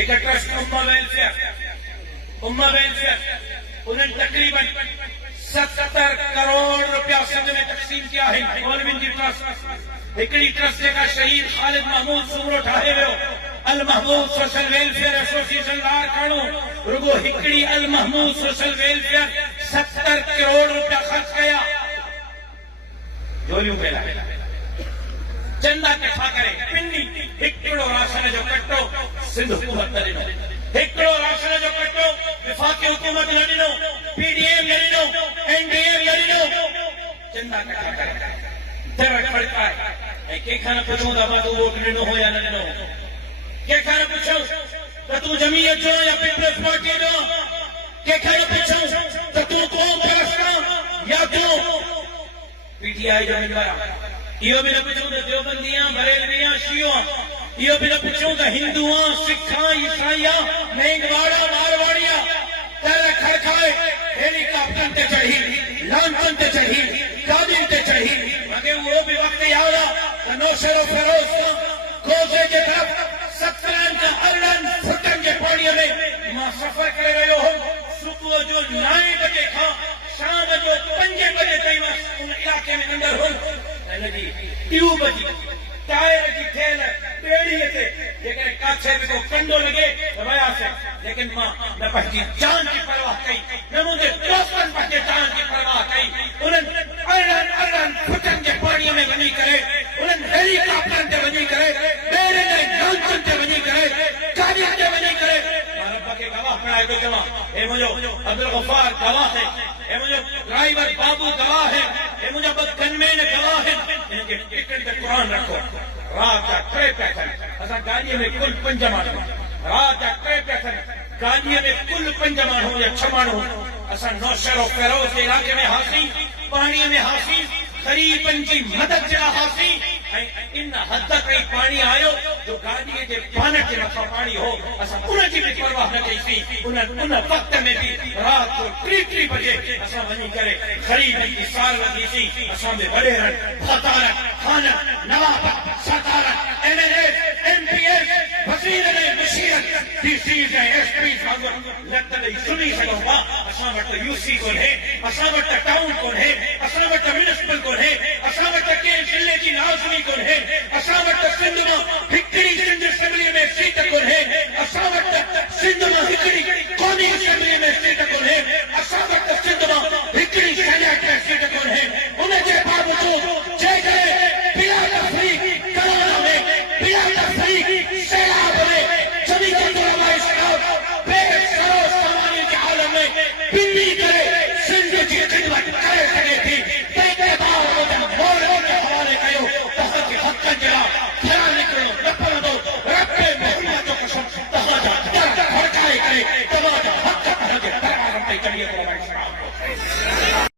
एक ट्रस्ट उम्मा वेलफेयर उन्हें तकरीबन 70 करोड़ रुपया सिंध में तक़सीम किया है। गोलविंदी ट्रस्ट हिकड़ी ट्रस्ट जेका शहीद ख़ालिद महमूद सूरो ठाहे वियो अल महमूद सोशल वेलफेयर एसोसिएशन लार काणो रुगो हिकड़ी अल महमूद सोशल वेलफेयर 70 करोड़ रुपया खर्च कया जोलियों पे चंदा इकट्ठा करे पिन्नी हिकड़ो राशन जो कट्टो सिंध हुकूमत न ॾिनो हिकड़ो राशन जो कट्टो विफाक़ी हुकूमत न ॾिनो पीडीएम न ॾिनो एनडीएम न ॾिनो चंदा इकट्ठा करे दर खड़काए ऐं कंहिंखां न पुछूं त मां तूं वोट ॾिनो हो या न ॾिनो कंहिंखां न पुछूं त तूं जमीयत जो या पीपल्स पार्टी जो कंहिंखां न पुछूं त तूं क़ौम परस्त या तूं पीटीआई जो मेंबर इहो बि न पुछूं त देवबंदी बरेलवी शियो इहो बि न पुछूं त हिंदू सिख ईसाई मेंगवाड़ा मारवाड़ी तर खड़खाए हेलीकॉप्टर ते चढ़ी लॉन्चन ते चढ़ी गाड़ियुनि ते चढ़ी मगर वो भी वक्त याद त नौशेरो फिरोज कोसे जे तरफ 17 का 18 फुटन के पानी में मां सफर करे रहियो हो सुबह जो 9 बजे खां शाम जो 5 बजे ताईं उन इलाके में अंदर हो लगी ट्यूब जी टायर जी ठेल पेड़ी ते जेकर काछे में को कंडो लगे तो भया से लेकिन मां न पंहिंजी जान की परवाह कई न मुझे दोस्तन पंहिंजे जान की परवाह कई उन्हनि अरड़न फुटन के पानी में वञी करे उन्हनि हेलीकॉप्टर ते वञी करे बेड़े ने लॉन्चन ते वञी करे गाड़ी ते वञी करे रब के गवाह बनाए तो जमा ए मुझो अब्दुल गफ्फार गवाह है ए मुझो ड्राइवर बाबू गवाह है ए मुझो गनमैन गवाह है इनके टिकट ते कुरान रखो रात जा 3 पैसा असा गाड़ी में कुल 5 माण्हू रात जा 3 पैसा गाड़ी में कुल 5 माण्हू या 6 माण्हू असा नौशेरो फिरोज के इलाके में हासी पानी में हासी गरीबन की मदद जरा हासी इन हद तक पानी आयो जो गाड़ी के पान के रखा पानी हो असा उनकी भी परवाह न कईसी उन वक्त में भी रात को 3 बजे असा वनी करे गरीबन की साल लगी सी असा में बड़े रन फतार खान नवाब सरदार एमएलए एमपीएस वजीर ने मशीरत डीसी के एसपी वांगुर लतले सुनी सलोवा असा वट यूसी को है असा वट टाउन को है असा वट म्युनिसिपल को है असा वट के जिले की लाजमी को है असा वट सिंध में हिकड़ी सिंध असेंबली में सीट को है असा वट सिंध में हिकड़ी कौमी असेंबली में सीट को है असा वट सिंध में हिकड़ी सेनेट में सीट को है उन जे बावजूद जे करे बिला तफरीक कराना में बिला तफरीक सैलाब में जमीन के दुरावा इस्लाम बेसरो सामान्य के आलम में बिल्ली